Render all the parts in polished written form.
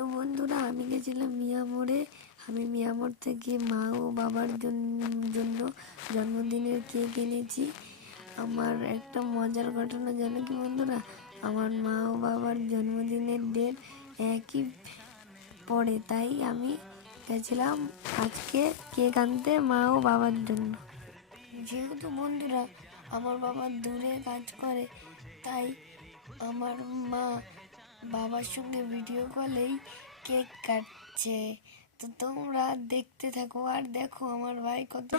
তো বন্ধুরা আমি গেছিলাম মিয়ামোড়ে। আমি মিয়ামোড় থেকে মা ও বাবার জন্য জন্মদিনের কেক এনেছি। আমার একটা মজার ঘটনা জানো কি বন্ধুরা, আমার মা ও বাবার জন্মদিনের ডেট একই পড়ে, তাই আমি গেছিলাম আজকে কেক আনতে মা ও বাবার জন্য। যেহেতু বন্ধুরা আমার বাবা দূরে কাজ করে, তাই আমার মা বাবার সঙ্গে ভিডিও কলেই কেক কাটছে। তো তোমরা দেখতে থাকো আর দেখো আমার ভাই কত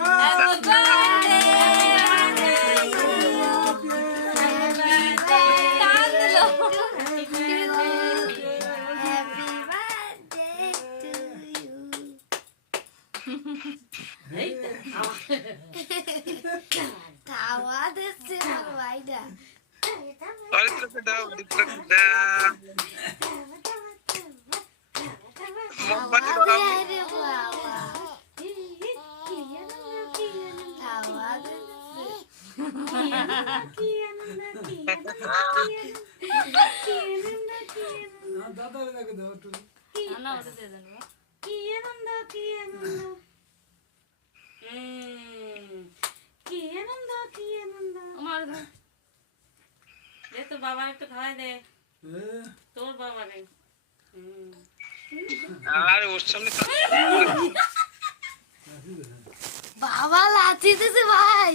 তাওয়া দিচ্ছে আমার ভাইটা। তোর বাবা একটু খাওয়াই দে, তোর বাবারে। আর ওর সামনে বাবা লাথি দিছে ভাই।